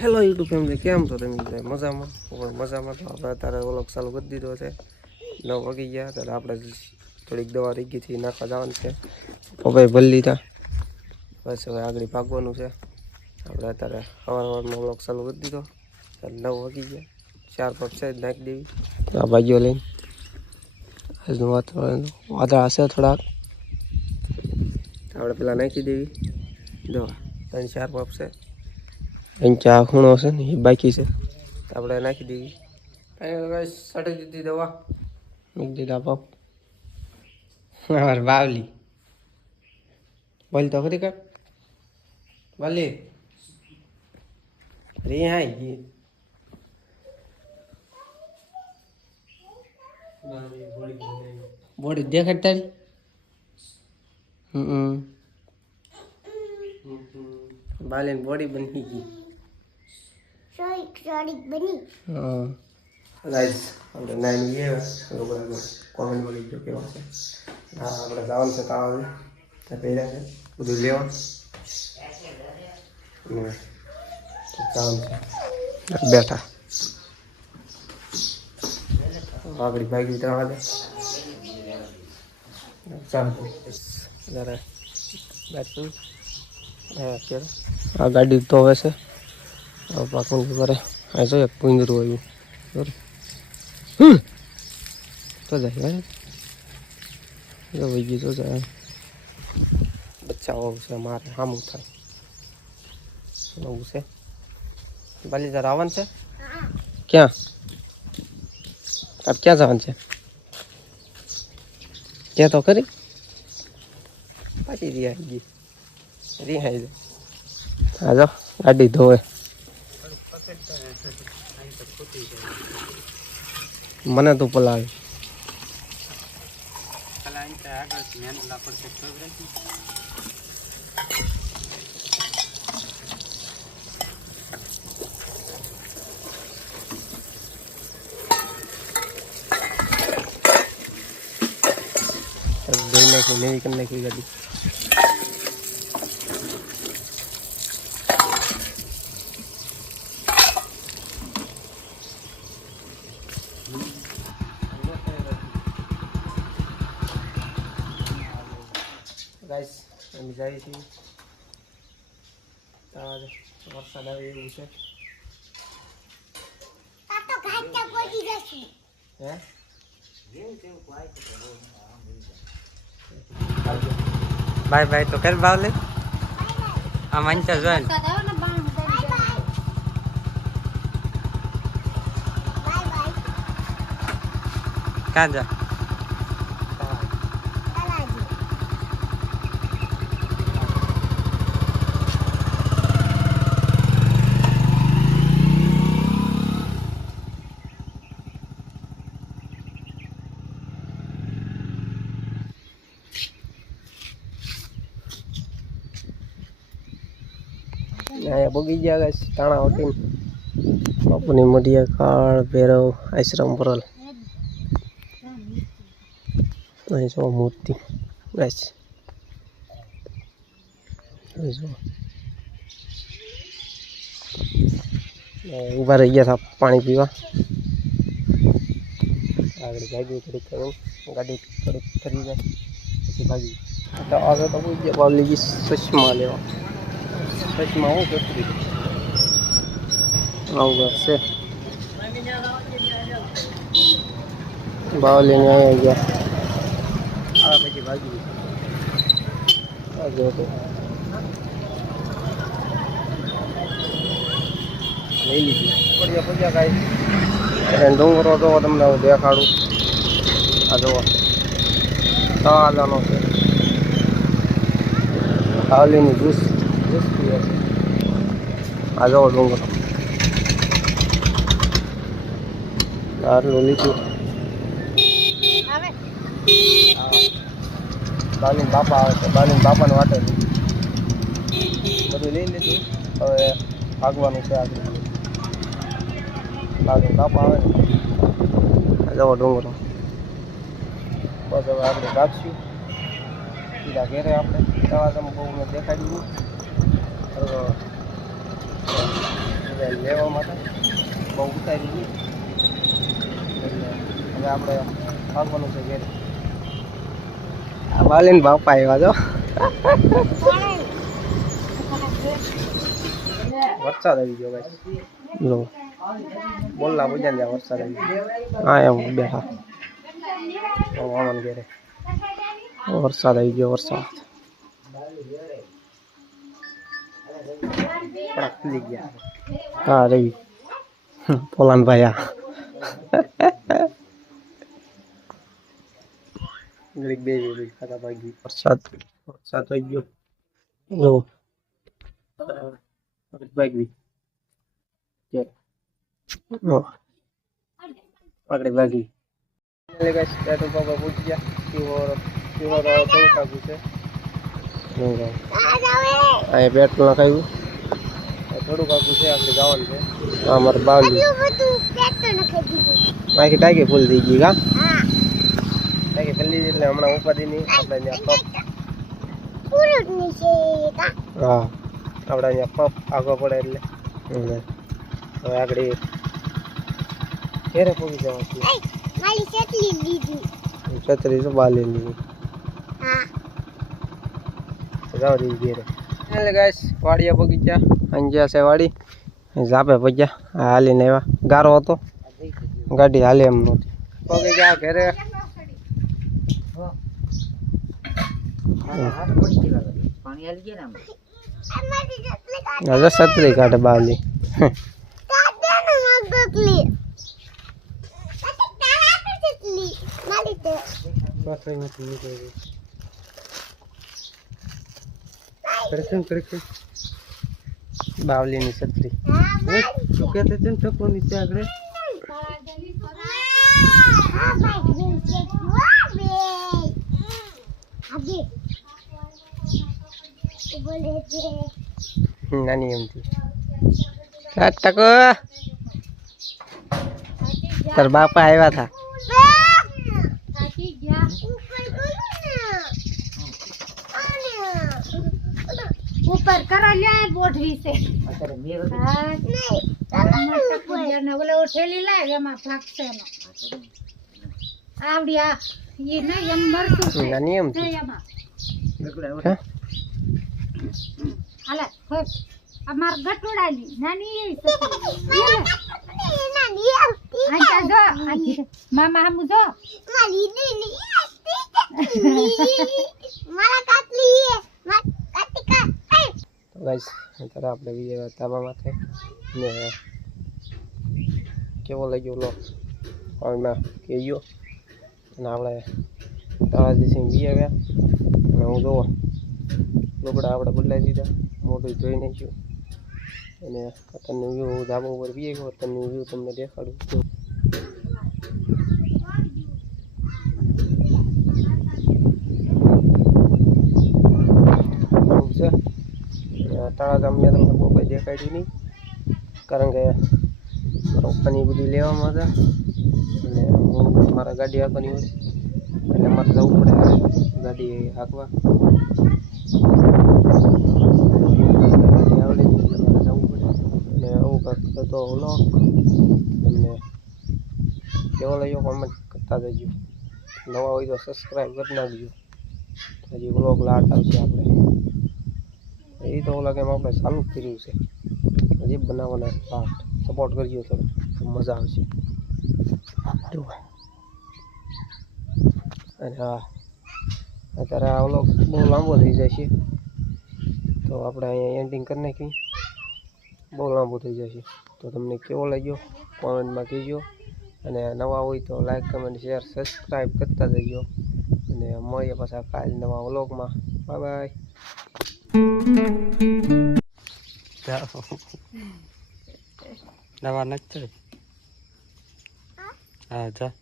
Hello YouTube family, કેમ છો તમે? મજામાં? પણ મજામાં. તો આપણે અત્યારે વ્લોગ ચાલુ કરી દીધો છે. 9 વાગી ગયા. ત્યારે આપણે થોડીક દવા રહી ગઈ હતી, નાખવા જવાનું છે. પપ્પાએ ભરી લીધા. બસ હવે આગળ ભાગવાનું છે. આપણે અત્યારે સવારમાં વ્લોગ ચાલુ કરી દીધો. ત્યારે 9 વાગી ગયા. 4 પગ છે નાખી દેવી. આ ભાગ્યો લઈને આજનું વાતાવરણ વાદળ હશે થોડાક. આપણે પેલા નાખી દેવી દવા. 3-4 પગ છે. ચા ખૂણો છે ને એ બાકી છે, આપણે નાખી દેવી. સટી દીધી દવા, મૂકી દીધા પપ. બાવલી બોલ તો ખરી કર બોલી રે. હા બોડી દેખાડ તારી. બાલીની બોડી બની ગઈ. હા રાઈસ આપણે નાની એ કોમેન્ટ મળી ગયો કેવા છે. હા આપણે જવાનું છે કામ ત્યાં પહેર્યા છે બધું લેવા જવાનું છે. બેઠા આગળ ભાગી જવા દે ચાલુ જરા બેઠું. અત્યારે આ ગાડી તો હવે છે પાકું કરે. આ જો એક પૂંદરું આવ્યું તો જાય વહી ગયું તો જાય. બચ્ચાઓ છે મારે સામું થાય નવું છે. બાલી જરા આવવાનું છે. ક્યાં ક્યાં જવાનું છે? ત્યાં તો ખરી પાછી રિહાઈ ગઈ. રિહાઈ જાય. હા જો ગાડી ધોવે. મને તો પલાવે. ધોઈ નાખી નવી કરી નાખી ગાડી. ગાઈસ અમે જઈએ છીએ. વરસાદ આવે એવું છે. બાય બાય તો કર બાવલે. આ મંચા જોઈ ક્યાં જા. બગી ગયા ગાઈસ તાણા હોટીન બાપુની મઢિયા કાળ ભૈરવ આશ્રમ પરલ. અહીં જો મૂર્તિ ગાઈસ. ઊભા રહી ગયા હતા પાણી પીવા. આગળ ભાગી થોડીક ગાડી થોડીક ફરી જાય પછી ભાગી. આગળ તો કોઈ ગયા બાવલી ચશ્મા લેવા. ચશ્મા હું કરતી આવું છે. બાવલી ને અહીંયા ગયા. આ પછી ભાગી લઈ લીધી. પગ્યા કાંઈ ડુંગરો તો તમને હું દેખાડું. આ જુઓ તળાજાનો છે. બાવલીની જ્યુસ પીએ છે. આ જુઓ ડુંગરો આટલું લીધું. બાલીન બાપા આવે છે. બાલીન બાપાને વાટે બધું લઈ લીધું. હવે ભાગવાનું છે આગળ. બાલીન બાપા આવે ને જવો ડુંગરો. બસ હવે આપણે ભાગશું સીધા ઘેરે. આપણે દવા તમે બહુ દેખાડ્યું. લેવા માટે બહુ ઉતારી ગઈ એટલે હવે આપણે આવવાનું છે ઘેર. આ વાલીને બાપા આવ્યા છો. વરસાદ આવી ગયો ભાઈ. લો બોલના પૂજા ને વરસાદ આવી ગયો. હા એમ બેઠા મામાને ઘેરે વરસાદ આવી ગયો. વરસાદ ખુલી ગયા. હા રવિ પોલાન ભાઈ બે ખાતા ભાગી. વરસાદ થઈ ગયો. જો ભાગવી પકડી ભાગી. પેટ્રોલ પંપ પૂછી ગયા. થોડું કાપું છે અહીં પેટ્રોલ નખાવ્યું. થોડુંક આગું છે આપણે જવાનું છે. અમારે બાવલી બાકી ટાંકી ફૂલ થઈ ગઈ. કા ટાંકી ફૂલ લીધી એટલે હમણાં ઉપાધિની આપણે ત્યાં પંપ. હા આપણે અહીંયા પંપ આગળ પડે એટલે હવે આગળ ક્યારે પહોંચી જવા છત્રી તો બાલી લીધી. જાવ દીધી ઘેરે. એટલે ગાઈસ વાડિયા બગીચા અંજ્યા છે વાડી ઝાપે પગ્યા. હાલીને આવ્યા. ગારો હતો ગાડી હાલે એમ નહોતી. પગે ગયા ઘરે. હવે સતરી કાઢે બાવલી. બાવલી ની છત્રી નીચે આગળ નાની એમથી ટકો તાર બાપા આવ્યા હતા. ऊपर करा लिया है बोठरी से बोले वो ठेली लाएगा मैं फ्लैक्स से ना आवड़िया ये ना यंबर से नानी हम अला हमार गटुड़ा ली नानी ये नानी अच्छा जो मामा हम जो माली दी माला काटली है काटिका. ગાઈસ અત્યારે આપણે વિજય તાબામાં છે ને કેવો લાગ્યો લો કોમેન્ટમાં કહેજો. અને આપણે તળાજીથી બી આવ્યા અને હું જોવો લુગડા આપણે બદલાવી દીધા. મોટું ધોઈ નાખ્યું અને અત્યારનું વ્યૂ ધાબા ઉપર બી ગયો. અત્યારનું વ્યૂ તમને દેખાડું. તળાજા મેં તમને બહુ કંઈ દેખાડ્યું નહીં કારણ કે મારા પપ્પાની બધું લેવામાં હતા અને હું મારા ગાડી હાંકવાની હોય એટલે મારે જવું પડે ગાડી હાંકવા. ગાડી આવડે એટલે મારે જવું પડે. અને આવું કંઈક તો વ્લોગ તમને કેવો લાગ્યો કોમેન્ટ કરતા જજો. નવા હોય તો સબસ્ક્રાઈબ કરી નાખજો. હજી વ્લોગ લાટ આવશે આપણે. એ તો ઓલા કેમ આપણે ચાલુ જ કર્યું છે હજી બનાવવાના પાર્ટ. સપોર્ટ કરજો થોડો મજા આવશે. અને હા અત્યારે આ વ્લોગ બહુ લાંબો થઈ જાય છે તો આપણે અહીંયા એન્ડિંગ કરી નાખી. બહુ લાંબો થઈ જશે તો તમને કેવો લાગ્યો કોમેન્ટમાં કહેજો. અને નવા હોય તો લાઈક કમેન્ટ શેર સબસ્ક્રાઈબ કરતા જજો. અને મળીએ પાછા કાલે નવા વ્લોગમાં. Bye bye. નવા નથી. હા જા.